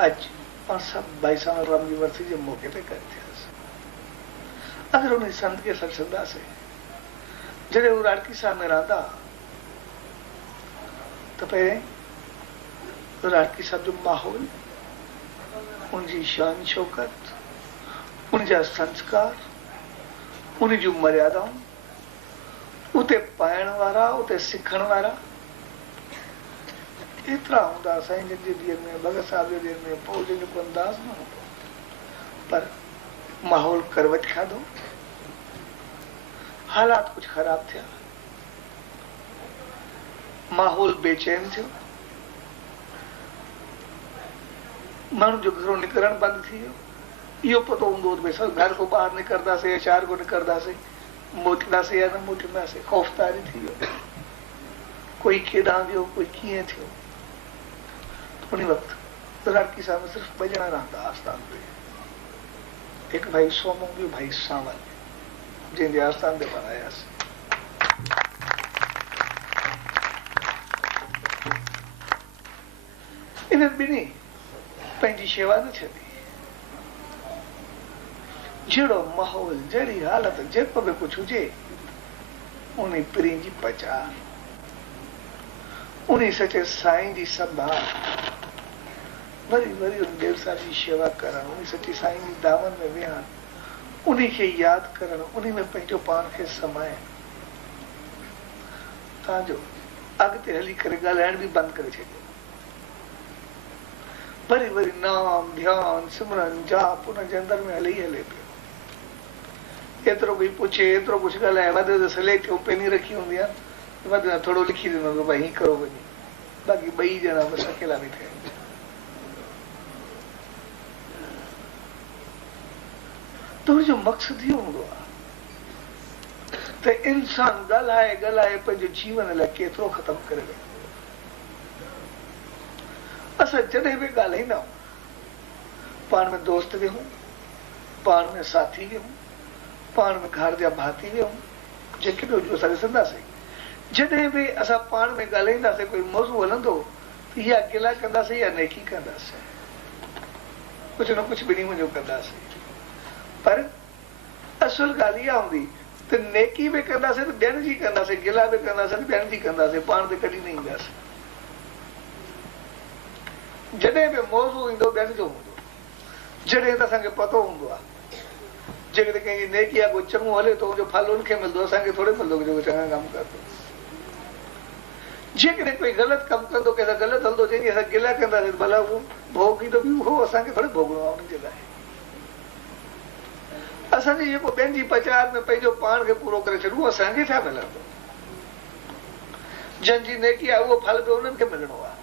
अज और सब भाई साहब राम जी वर्सी जे मौके पे करते हैं। अगर उन्हें संत के सत्संगा से जड़े वो राड़की साहब में रहता तो पहले राड़की साहब जो माहौल, उनकी शान शौकत, उनजा संस्कार, उन जूं मर्यादाऊं, उते पाइण वारा, उते सिखण वारा एतिरा हूंदा साईं जन जे ॾींहं में, भगत साहब जे ॾींहं में, पोइ जंहिंजो को अंदाज़ न हूंदो। पर माहौल करवट खाधो, हालात कुछ ख़राब थिया, माहौल बेचैन थियो, माण्हू जो घरों निकिरण बंदि थी वियो। इहो पतो हूंदो त भई सभु घर को ॿाहिरि निकिरंदासीं, शहर को निकिरंदासीं, मोटंदासीं या न मोटंदासीं, ख़ौफ़दारी थी वियो। कोई केॾांहुं वियो, कोई कीअं थियो। उन वक़्तु राड़की साहब में सिर्फ़ु 2 ॼणा रहंदा आस्थान ते, हिकु भाई सोमो, ॿियो भाई सावल, जंहिंजे आस्थान ते पढ़ायासीं। इन्हनि ॿिन्ही पंहिंजी शेवा न छॾी। जहिड़ो माहौल, जहिड़ी हालत, जेको बि कुझु हुजे, उन पीढ़ी जी पहचान, उन सचे साईं जी संभाल, वरी वरी उन देव साहब जी शेवा करणु, उन सची साईं जी दामन में विहण, उन खे यादि करणु, उन में पंहिंजो पाण खे समाइण, तव्हांजो अॻिते हली करे ॻाल्हाइण बि बंदि करे छॾियो। वरी वरी नाम, ध्यान, सिमरन, जाप उन जे अंदर में हले ई हले पियो। एतिरो कोई पुछे, एतिरो कुझु ॻाल्हाए, वधि त सिलेक्ट पेनी रखी हूंदी आहे, वधि त थोरो लिखी ॾिनो त भई हीअं करो वञी, बाक़ी 2 ॼणा बसि अकेला बि थियनि। त हुनजो मक़सदु इहो हूंदो आहे त इंसान ॻाल्हाए ॻाल्हाए पंहिंजो जीवन लाइ केतिरो ख़तमु करे वेंदो। असां जॾहिं बि ॻाल्हाईंदा आहियूं, पाण में दोस्त विहूं, पाण में साथी विहूं, पाण में घर जा भाती विहूं, जेके बि असां ॾिसंदासीं, जॾहिं बि असां पाण में ॻाल्हाईंदासीं, कोई मौज़ू हलंदो त या गिला कंदासीं या नेकी कंदासीं, कुझु न कुझु ॿिन्ही मुंहिंजो कंदासीं। पर असुल ॻाल्हि इहा हूंदी त नेकी बि कंदासीं त ॿियनि जी कंदासीं, गिला बि कंदासीं त ॿियनि जी कंदासीं, पाण ते कॾहिं न ईंदासीं। जॾहिं बि मौज़ू ईंदो ॿियनि जो हूंदो, जॾहिं त असांखे पतो हूंदो आहे जेकॾहिं कंहिंजी नेकी आहे, कोई चङो हले थो, उनजो फल उनखे मिलंदो, असांखे थोरे मिलंदो जेको चङा कमु कंदो। जेकॾहिं कोई ग़लति कमु कंदो, कंहिंसां ग़लति हलंदो, जंहिंजी असां गिला कंदासीं भला उहो भोॻींदो बि उहो, असांखे थोरे भोॻिणो आहे उनजे लाइ। असांजे जेको ॿियनि जी पचार में पंहिंजो पाण खे पूरो करे छॾियो, असांखे छा मिलंदो? जंहिंजी नेकी आहे उहो फल बि उन्हनि खे मिलणो आहे,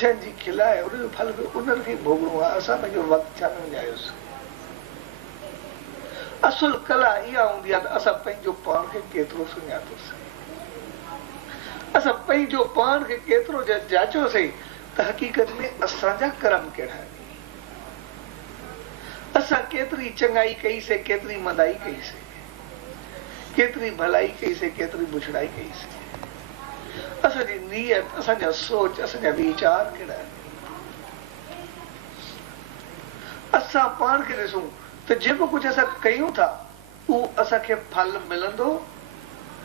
जंहिंजी खिला आहे उनजो फल बि उन्हनि खे भोॻिणो आहे। असां पंहिंजो वक़्तु छा में विञायोसीं? असुल कला इहा हूंदी आहे त असां पंहिंजो पाण खे केतिरो सुञातोसीं, असां पंहिंजो पाण खे केतिरो जाचियोसीं त हक़ीक़त में असांजा कर्म कहिड़ा आहिनि, असां केतिरी चङाई कईसीं, केतिरी मंदाई कईसीं, केतिरी भलाई कईसीं, केतिरी बुछड़ाई कईसीं, असांजी नीयत, असांजा सोच, असांजा वीचार कहिड़ा आहिनि। असां पाण खे ॾिसूं त जेको कुझु असां कयूं था उहो असांखे फल मिलंदो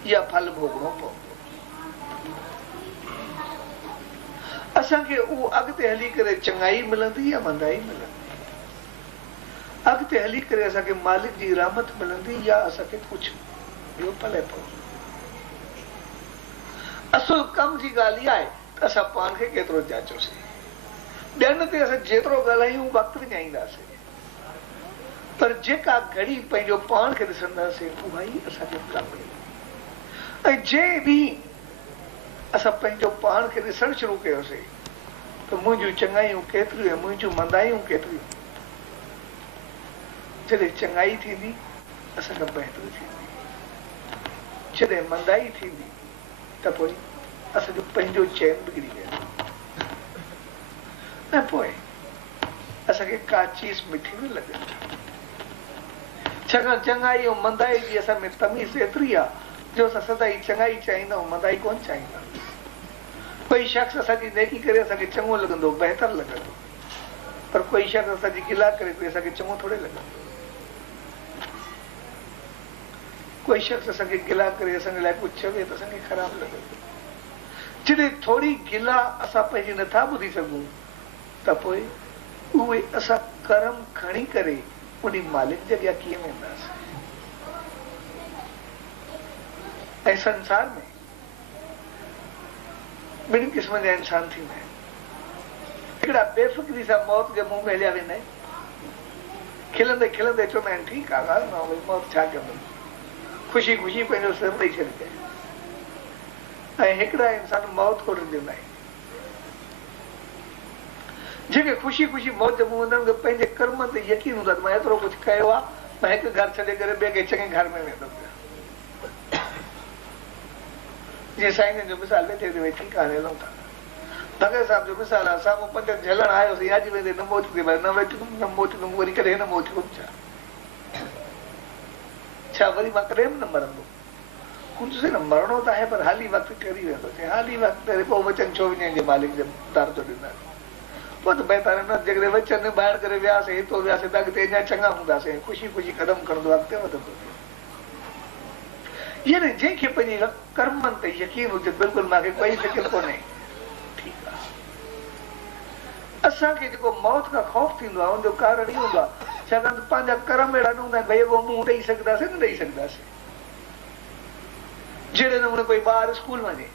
या फल भोगणो पवंदो। असांखे उहो अॻिते हली करे चङाई मिलंदी या मंदाई मिलंदी, अॻिते हली करे असांखे मालिक जी रहमत मिलंदी या असांखे कुझु ॿियो पले पवंदो। असुल कम जी ॻाल्हि इहा आहे त असां पाण खे केतिरो जाचोसीं, ॿियनि ते असां जेतिरो ॻाल्हायूं वक़्तु विञाईंदासीं, पर जेका घड़ी पंहिंजो पाण खे ॾिसंदासीं उहा ई असांजो कमु आहे। ऐं जंहिं ॾींहुं असां पंहिंजो पाण खे ॾिसणु शुरू कयोसीं त मुंहिंजूं चङाइयूं केतिरियूं, मुंहिंजूं मंदायूं केतिरियूं, जॾहिं चङाई थींदी असांखां बहितरी थींदी, जॾहिं मंदाई थींदी त पोइ असांजो पंहिंजो चैन बिगड़ी वेंदो ऐं पोइ असांखे का चीज़ मिठी न लॻंदी। छाकाणि चङाई ऐं मंदाई जी असां में तमीज़ एतिरी आहे जो असां सदाई चङाई चाहींदा आहियूं, मंदाई कोन चाहींदा। कोई शख़्स असांजी नेकी करे असांखे चङो लॻंदो, बहितर लॻंदो, पर कोई शख़्स असांजी गिला करे कोई असांखे चङो थोरे लॻंदो, कोई शख़्स असांखे गिला करे असांजे लाइ कुझु चवे त असांखे ख़राबु लॻंदो। जॾहिं थोरी गिला असां पंहिंजी नथा ॿुधी सघूं त पोइ उहे असां कर्म खणी करे उन मालिक जे अॻियां कीअं वेंदासीं। ऐं संसार में ॿिनि क़िस्म जा इंसान थींदा आहिनि। हिकिड़ा बेफ़िक्री सां मौत जे मुंहं में हलिया वेंदा आहिनि, खिलंदे खिलंदे चवंदा आहिनि ठीकु आहे ॻाल्हि न भई मौत छा कंदो, ख़ुशी ख़ुशी पंहिंजो सिर ॾेई छॾींदा आहिनि। ऐं हिकिड़ा इंसान मौत कोन ॾींदा आहिनि, जेके ख़ुशी ख़ुशी मौत जे मुंहं में पंहिंजे कर्म ते यकीन हूंदो आहे मां एतिरो कुझु कयो आहे, मां हिकु घर छॾे करे ॿिए खे चङे घर में वेंदुमि। जीअं साईं जो मिसाल वेठे ते भई ठीकु आहे हलूं था, भगत साहिब जो मिसाल आहे, साम्हूं पंज झलण आयोसीं, अॼु वेंदे न मोचंदे भई न वेठुमि न मोचंदुमि, वरी कॾहिं न मोचंदुमि छा वरी मां कॾहिं बि न मरंदो। कुझु न मरणो त आहे पर हाली वक़्तु करी वेंदो, हाली वक़्तु पोइ वचन छो वञे जे मालिक जे दर ते ॾींदासीं। पोइ त बहितर न जेकॾहिं वचन ॿाहिरि करे वियासीं हितो वियासीं त अॻिते अञा चङा हूंदासीं, ख़ुशी ख़ुशी क़दम खणंदो अॻिते वधंदो। यानी जंहिंखे पंहिंजी कर्मनि ते यकीन हुजे बिल्कुलु मूंखे कोई फिकिर कोन्हे, ठीकु आहे। असांखे जेको मौत खां ख़ौफ़ थींदो आहे हुनजो कारण इहो हूंदो आहे छाकाणि त पंहिंजा कर्म अहिड़ा न हूंदा आहिनि भई उहो मुंहुं ॾेई सघंदासीं न ॾेई सघंदासीं। जहिड़े नमूने कोई ॿार स्कूल वञे,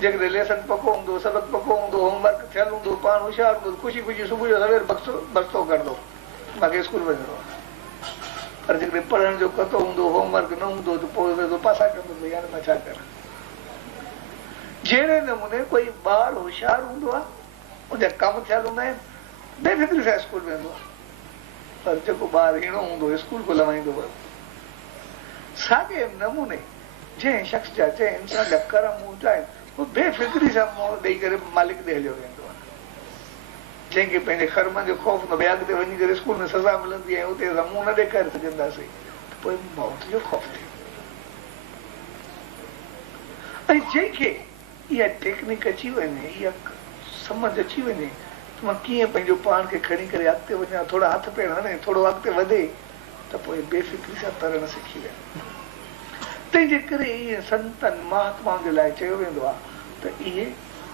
जेकॾहिं लेसन पको हूंदो, सबक़ु पको हूंदो, होमवर्क थियल हूंदो, पाण होशियारु हूंदो, ख़ुशी ख़ुशी सुबुह जो सवेर बस्तो कंदो मूंखे स्कूल वञिणो आहे। पर जेकॾहिं पढ़ण जो पतो हूंदो, होमवर्क न हूंदो त पोइ पासा कंदो भई हाणे मां छा कयां। जहिड़े नमूने कोई ॿार होशियारु हूंदो आहे, उनजा कम थियल हूंदा आहिनि, बेफ़िक्री सां स्कूल वेंदो आहे। पर जेको ॿार अहिड़ो हूंदो स्कूल को लवाईंदो, साॻे नमूने जंहिं शख़्स जा जंहिं इंसान जा कर्म हूंदा आहिनि उहो बेफ़िक्री सां मुंहुं ॾेई करे मालिक ॾे हलियो वेंदो आहे। जंहिंखे पंहिंजे कर्मनि जो ख़ौफ़ हूंदो भई अॻिते वञी करे स्कूल में सज़ा मिलंदी आहे, उते असां मुंहुं न ॾेखारे सघंदासीं, त पोइ मौत जो ख़ौफ़ थिए। ऐं जंहिंखे इहा टेक्निक अची वञे, इहा सम्झ अची वञे त मां कीअं पंहिंजो पाण खे खणी करे अॻिते वञा, थोरा हथ पेर हणे, थोरो अॻिते वधे, त पोइ बेफ़िक्री सां तरण सिखी वेंदो। तंहिंजे करे इहे संतनि महात्माउनि जे लाइ चयो वेंदो आहे त इहे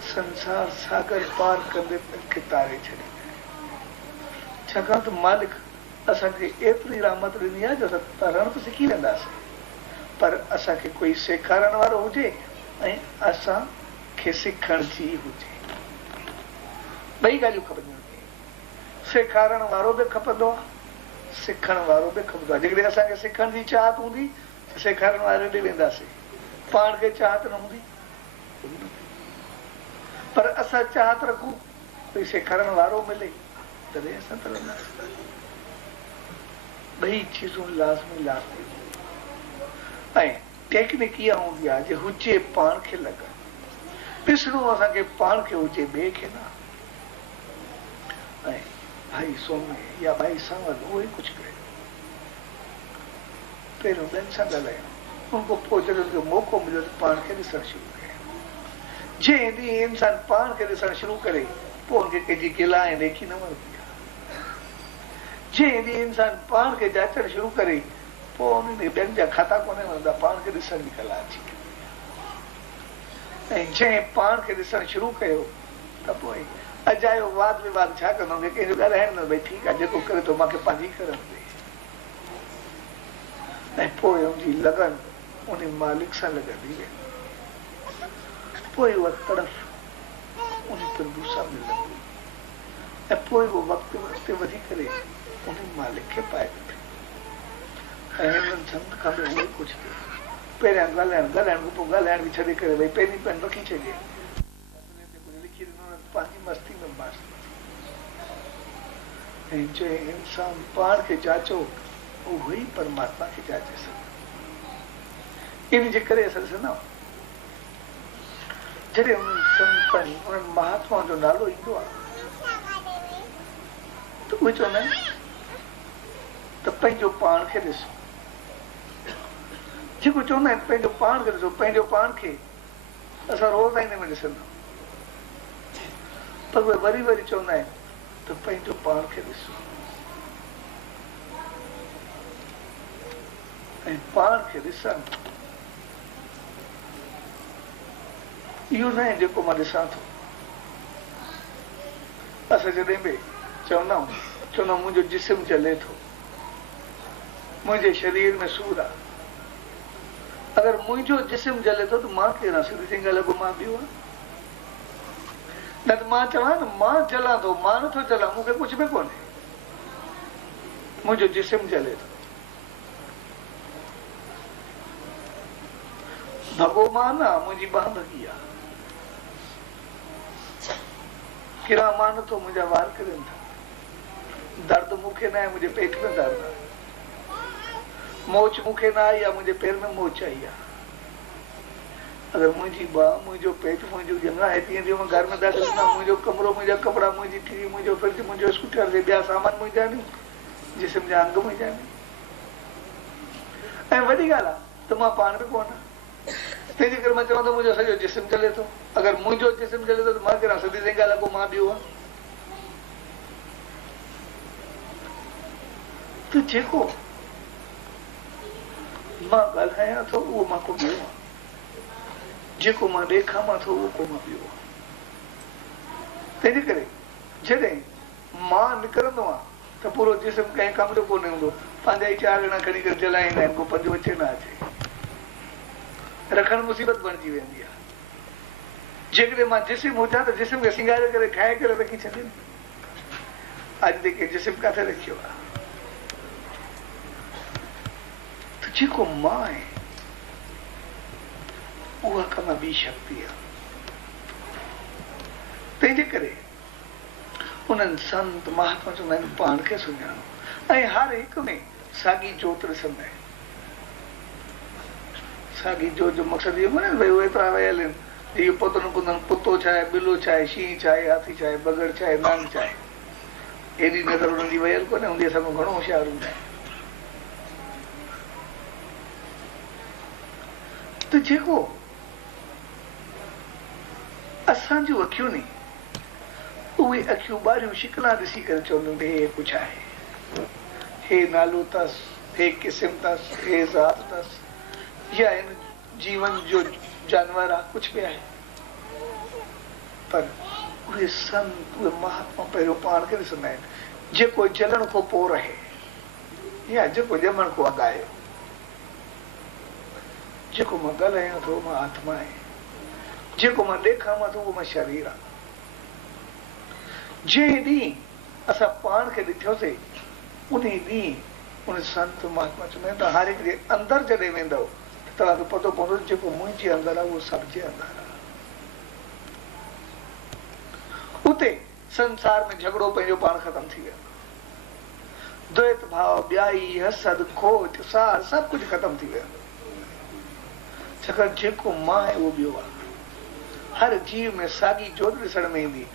संसार सागर पार कंदे खे तारे छॾींदा आहिनि। छाकाणि त मालिक असांखे एतिरी रहमत ॾिनी आहे जो असां तरण त सिखी वेंदासीं, पर असांखे कोई सेखारण वारो हुजे ऐं असांखे सिखण जी हुजे। ॿई ॻाल्हियूं खपंदियूं आहिनि, सेखारण वारो बि खपंदो आहे, सिखण वारो बि खपंदो आहे। जेकॾहिं असांखे सिखण जी चाहत हूंदी त सेखारण वारे ॾे वेंदासीं, पाण खे चाहत न हूंदी पर असां चाहत रखूं भई सेखारण वारो मिले तॾहिं असां तरंदासीं। ॿई चीज़ूं लाज़मी लाज़मी। ऐं टेक्निक इहा हूंदी आहे जे हुजे पाण खे लॻनि, ॾिसणो असांखे पाण खे हुजे ॿिए खे न। ऐं भाई सोमे या भाई सांवल उहो ई कुझु करे, पहिरियों ॿियनि सां ॻाल्हायूं, उन खां पोइ जॾहिं मौक़ो मिलियो त पाण खे ॾिसणु शुरू कयूं। जंहिं ॾींहुं इंसान पाण खे ॾिसणु शुरू करे पोइ हुनखे कंहिंजी गिला ऐं लेखी न वणंदी आहे। जंहिं ॾींहुं इंसान पाण खे जाचणु शुरू करे पोइ हुन ॾींहुं ॿियनि जा खाता कोन वणंदा, पाण खे ॾिसण जी कला अची वई। ऐं जंहिं पाण खे ॾिसणु शुरू कयो त पोइ अजायो वाद विवाद छा कंदो, कंहिंजो ॻाल्हाइण न भई ठीकु आहे जेको करे थो मूंखे पंहिंजी करण ॾे। ऐं पोइ हुनजी लगन उन मालिक सां लॻंदी वेंदी, पोइ उहा तड़फ उन प्रभु सां मिलंदी, ऐं पोइ उहो वक़्तु वक़्तु वधी करे उन मालिक खे पाए वठे। ऐं हिननि संत खां बि उहो ई कुझु थियो। पहिरियां ॻाल्हाइण खां पोइ ॻाल्हाइण बि छॾे करे भई पहिरीं पेन रखी छॾे, लिखी ॾिनो पंहिंजी मस्ती में मस्त। ऐं जंहिं इंसान पाण खे जाचो उहो ई परमात्मा खे जाचे सघे। इन जे करे असां ॾिसंदा जॾहिं उन्हनि संतनि उन्हनि महात्माउनि जो नालो ईंदो आहे त उहे चवंदा आहिनि त पंहिंजो पाण खे ॾिसो। जेको चवंदा आहिनि पंहिंजो पाण खे ॾिसो, पंहिंजो पाण खे असां रोज़ आईने में ॾिसंदा, पर उहे वरी वरी चवंदा आहिनि त पंहिंजो पाण खे ॾिसो ऐं पाण खे ॾिसण इहो न आहे जेको मां ॾिसां थो। असां जॾहिं बि चवंदा आहियूं मुंहिंजो जिस्म चले थो, मुंहिंजे शरीर में सूर आहे। अगरि मुंहिंजो जिस्म जले थो त मां केरु आहे? सिधी ॻाल्हि आहे, मां ॿियो आहे। न त मां चवां न मां जलां थो, मां नथो जलां, मूंखे कुझु बि कोन्हे, मुंहिंजो जिस्म जले थो। भॻो मां न, मुंहिंजी बाह भॻी आहे। किरां मां नथो, मुंहिंजा वार किरनि था। दर्द मूंखे न आहे, मुंहिंजे पेट में दर्द आहे। मोच मूंखे न आई आहे, मुंहिंजे पेर में मोच आई आहे। अगरि मुंहिंजी बाह, मुंहिंजो पेट, मुंहिंजो जंगा आहे, तीअं तीअं मां घर में दाख़िल थींदा, मुंहिंजो कमिरो, मुंहिंजा कपिड़ा, मुंहिंजी टीवी, मुंहिंजो फ्रिज, मुंहिंजो स्कूटर, ॿिया सामान मुंहिंजा नी, जिस्म जा अंग मुंहिंजा नी। ऐं वॾी ॻाल्हि आहे त मां पाण बि कोन आहियां। तंहिंजे करे मां चवां थो मुंहिंजो सॼो जिस्म चले थो। अगरि मुंहिंजो जिस्म चले थो त मां कहिड़ा? सिधी ॻाल्हि आहे, को मां ॿियो आहे। त जेको मां ॻाल्हायां थो उहो मां को ॿियो आहे, जेको मां ॾेखामां थो उहो को मां ॿियो आहे। तंहिंजे करे जॾहिं मां निकिरंदो आहे त पूरो जिस्म कंहिं कम जो कोन्हे हूंदो, पंहिंजा ई 4 ॼणा खणी करे जलाईंदा आहिनि, को पंहिंजो अचे न अचे। रखण मुसीबत बणिजी वेंदी आहे। जेकॾहिं मां जिस्म हुजां त जिस्म खे सिंगारे करे ठाहे करे रखी छॾे। अॼु जेके जिस्म किथे रखियो आहे? त जेको मां आहे उहा कम ॿी शक्ति आहे। तंहिंजे करे उन्हनि संत महात्मा चवंदा आहिनि पाण खे सुञाणो, ऐं हर हिक में साॻी जोत ॾिसंदा आहिनि। साॻी जोत जो मक़सदु इहो कोन्हे भई उहे एतिरा वियल आहिनि, इहो पुतन पुतन, कुतो छा आहे, बिलो छा आहे, शींहुं छा आहे, हाथी छा आहे, बगड़ छा आहे, नांग छा आहे, हेॾी नज़र हुननि जी वियल कोन्हे हूंदी। असां घणो होशियारु हूंदा आहिनि। त जेको असांजूं अखियूं नी, उहे अखियूं ॿारियूं शिकला ॾिसी करे चवंदियूं हे कुझु आहे, हे नालो अथसि, हे क़िस्म अथसि, हे ज़ात अथसि, या हिन जीवन जो जानवर आहे, कुझु बि आहे। पर उहे संत, उहे महात्मा पहिरियों पाण खे ॾिसंदा आहिनि। जेको जलण खां पोइ रहे, या जेको ॼमण खां अॻु आयो। जेको मां ॻाल्हायां थो मां आत्मा आहे, जेको मां ॾेखामां थो उहो मां शरीर आहे। जंहिं ॾींहुं असां पाण खे ॾिठोसीं उन ॾींहुं उन संत महात्मा चवंदा आहिनि त हर हिकु जे अंदरि जॾहिं वेंदव त तव्हांखे पतो पवंदो जेको मुंहिंजे अंदरि आहे उहो सभ जे अंदरि आहे। उते संसार में झगड़ो पंहिंजो पाण ख़तम थी वेंदो, द्वैत भाव, ॿियाई, हसद, खोट, सार, सभु कुझु ख़तम थी वेंदो। छाकाणि जेको मां आहे उहो ॿियो आहे। हर जीव में साॻी जोत ॾिसण में ईंदी,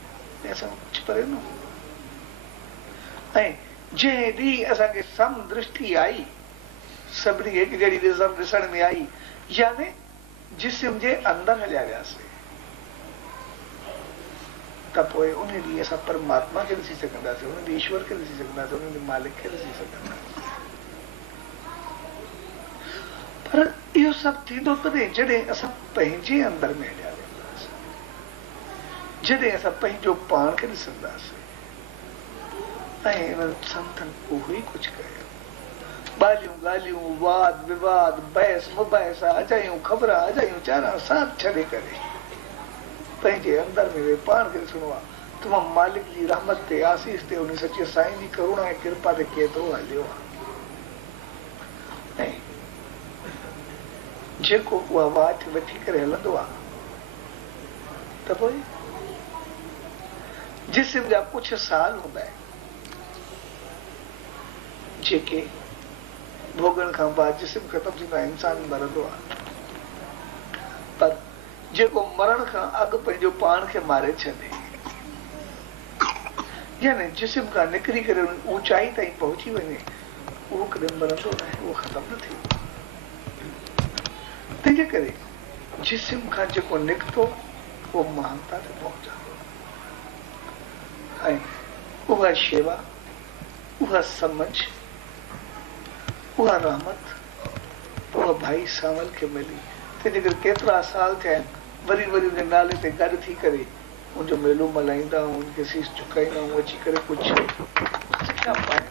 असां कुझु परे न। ऐं जंहिं ॾींहुं असांखे सम दृष्टि आई, सभिनी हिकु जहिड़ी ॾिसण में आई, यानी जिस्म जे अंदरि हलिया वियासीं, त पोइ उन ॾींहुं असां परमात्मा खे ॾिसी सघंदासीं, उन ॾींहुं ईश्वर खे ॾिसी सघंदासीं, उन ॾींहुं मालिक खे ॾिसी सघंदासीं। पर इहो सभु थींदो तॾहिं जॾहिं असां पंहिंजे अंदरि में हलिया वेंदासीं, जॾहिं असां पंहिंजो पाण खे ॾिसंदासीं। ऐं इन्हनि संतनि उहो ई कुझु कयो। ॻाल्हियूं ॻाल्हियूं, वाद विवाद, बहस मुबहस, अजायूं ख़बर, अजायूं चारा साथ छॾे करे पंहिंजे अंदरि में पाण खे ॾिसणो आहे त मां मालिक जी रहमत ते, आसीस ते, उन सचे साईं जी करुणा ऐं कृपा ते केतिरो हलियो आहे। ऐं जेको उहा वाट वठी करे हलंदो आहे त पोइ जिस्म जा कुझु साल हूंदा आहिनि जेके भोगण खां बाद जिस्म ख़तम थींदो आहे, इंसान मरंदो आहे। पर जेको मरण खां अॻु पंहिंजो पाण खे मारे छॾे, यानी जिस्म खां निकिरी करे ऊचाई ताईं पहुची वञे, उहो कॾहिं मरंदो न आहे, उहो ख़तम न थींदो। तंहिंजे करे जिस्म खां जेको निकितो उहो महानता ते पहुचंदो। ऐं उहा शेवा, उहा समझ, उहा रहमत उहा भाई सावल खे मिली। तंहिंजे करे केतिरा साल थिया आहिनि, वरी वरी उन नाले ते गॾु थी करे उनजो मेलो मल्हाईंदा, उनखे सीस झुकाईंदा, अची करे कुझु सिखिया पाईंदा।